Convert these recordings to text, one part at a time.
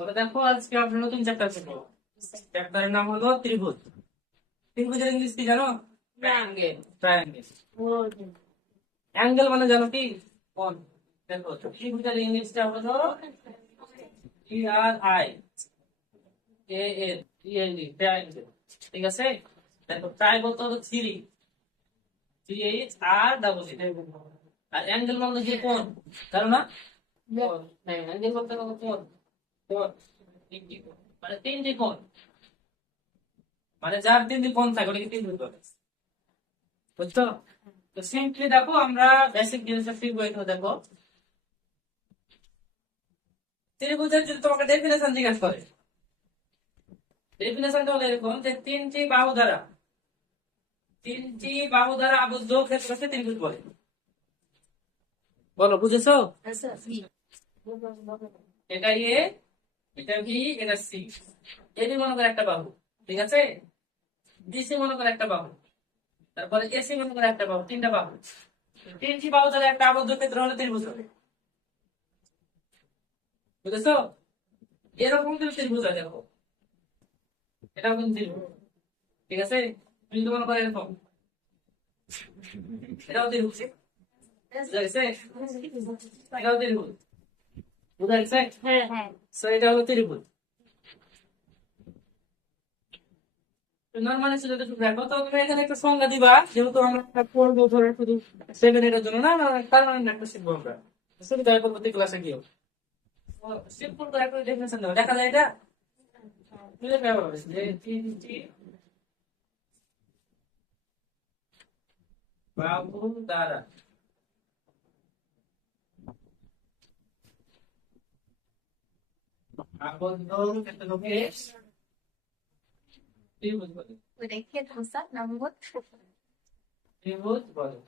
ওটা দেখো, আজকে আপনার নতুন চ্যাপ্টার ছিল। চ্যাপ্টারের নাম হলো ত্রিভুজ। ত্রিভুজের ইংলিশ কি জানো? ট্রায়াঙ্গেল। ট্রায়াঙ্গেল। অ্যাঙ্গেল মানে জানো কি? কোণ। দেখো, ত্রিভুজের ইংলিশটা হলো TRI ANGLE, ট্রায়াঙ্গেল। ঠিক আছে? দেখো, ট্রাই বলতে হলো থ্রি, THR আর অ্যাঙ্গেল মানে যে কোণ, জানো না? কোণ। হ্যাঁ, অ্যাঙ্গেল বলতে হলো কোণ। কোণ, তিনটি কোণ। মানে তিনটি কোণ, মানে যার তিনটি কোণ থাকে ওটাকে ত্রিভুজ বলে। বুঝছো? তো সিম্পলি দেখো, আমরা বেসিক জিনিসটা শিখবো। এখানে দেখো, ত্রিভুজের যদি তোমাকে ডেফিনেশন জিজ্ঞাসা করে, ডেফিনেশনটা হলো এরকম যে তিনটি বাহু দ্বারা আবদ্ধ ক্ষেত্রকে ত্রিভুজ বলে। বলো, বুঝেছো? এটা এ, এটা বি, এটা সি। এবি মনে করে একটা বাহু, ঠিক আছে? বিসি মনে করে একটা বাহু, তারপরে এসি মনে করে একটা বাহু, তিনটা বাহু। তিনটি বাহু দ্বারা একটা আবদ্ধ ক্ষেত্র হলো ত্রিভুজ হবে। বুঝেছো? এরকম তুমি ত্রিভুজ আছে, দেখো, এটাও কিন্তু ত্রিভুজ। ঠিক আছে? কিন্তু মনে করে এরকম, এটাও ত্রিভুজ। বুঝা গেছে? এটাও ত্রিভুজ। বুঝা গেছে? So, এটা হলো ত্রিভুজ। নরমালি শুধু দেখো তো, তুমি এখানে একটা সংজ্ঞা দিবা, যেহেতু আমরা পড়বো ধরো শুধু 7 এর জন্য না, না পার্মানেন্ট একটা শিখবো আমরা। সুবিধা হয় পরবর্তী ক্লাসে গিয়েও। সিম্পল করে একটা ডেফিনেশন দাও, দেখা যায় এটা বুঝে পাবো যে তিনটি বাহু দ্বারা আবদ্ধ ক্ষেত্রকে ত্রিভুজ বলে। ত্রিভুজ বলে।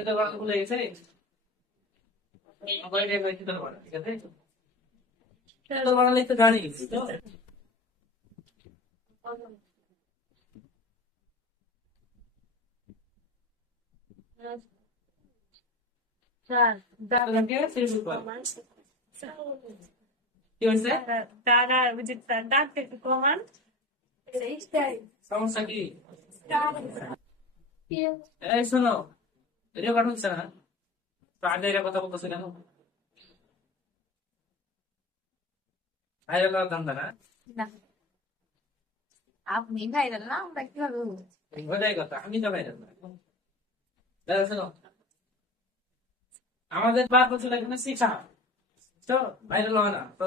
এটা বাংলা ভুলে গেছে, আবার এটা হয়েছে তো বলা, ঠিক আছে? এটা বাংলা লিখতে জানি তো। ত্রিভুজ বলে। কি হয়েছে? সমস্যা কি? এই শোনো, রেকর্ড হচ্ছে না তো, আগে এর কথা বলতেছে কেন? ভাইরাল ধান্দা না? আপনি ভাইরাল না, আমরা কিভাবে ওটাই কথা, আমি তো ভাইরাল না। দাদা শোনো, আমাদের বার বছর এখানে শিখা তো ভাইরাল হয় না তো,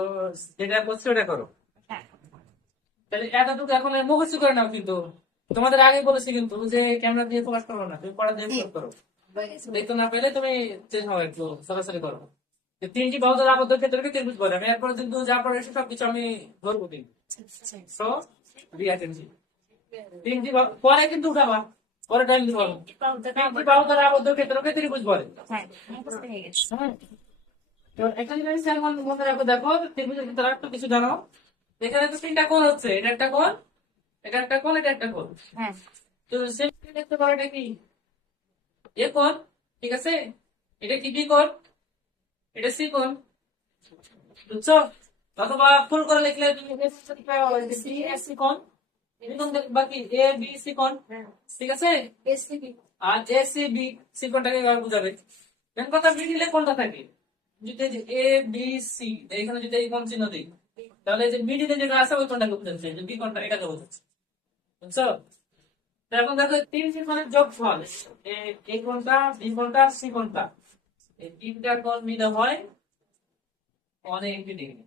যেটা করছে ওটা করো। তাহলে এতটুকু এখন মুখস্থ করে নাও, কিন্তু তোমাদের আগে বলেছি কিন্তু যে ক্যামেরা দিয়ে ফোকাস করো না, তুমি পড়া দিয়ে ফোকাস করো। দেখতে না পেলে তুমি চেঞ্জ হও, একটু সরাসরি করো। তিনটি বাহু দ্বারা আবদ্ধ ক্ষেত্রকে ত্রিভুজ বলে। আমি এরপরে কিন্তু যা পড়ে সবকিছু আমি ধরবো কিন্তু। So, be attentive. পরে কিন্তু উঠাবা, পরে টাইম দিব। তিনটি বাহু দ্বারা আবদ্ধ ক্ষেত্রকে ত্রিভুজ বলে। তো একটা জিনিস এখন মনে রাখো, দেখো ত্রিভুজের ভিতরে একটু কিছু জানো। এখানে তো তিনটা কোণ হচ্ছে, এটা একটা কোণ, এটা একটা কোণ, এটা একটা কোণ। তো সেটা দেখতে পারো, এটা কি এ কোণ, ঠিক আছে? এটা কি বি কোণ, এটা সি কোণ। বুঝছো? অথবা ফুল করে লিখলে তুমি সি এস সি কোণ, বাকি এ বি সি কোণ, ঠিক আছে? আর এ সি বি সি কোণটাকে এবার বুঝাবে। মেন কথা, মিডিলে কোণটা থাকে। যদি এ বি সি এখানে যদি এই কোণ চিহ্ন দিই, তাহলে যে মিডিলে যেটা আছে ওই কোণটাকে বোঝাচ্ছে, যে বি কোণটা এটাকে বোঝাচ্ছে। বুঝছো? তো এখন দেখো, তিনটি কোণের যোগফল, এই কোণটা, বি কোণটা, সি কোণটা, এই তিনটা কোণ মিলে হয় 180 ডিগ্রি।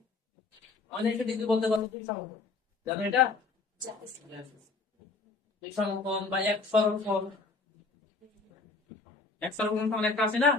180 ডিগ্রি বলতে পারো দুই সমকোণ, জানো এটা? দুই সমকোণ বা এক সরলকোণ। এক সরলকোণ একটা আছে না?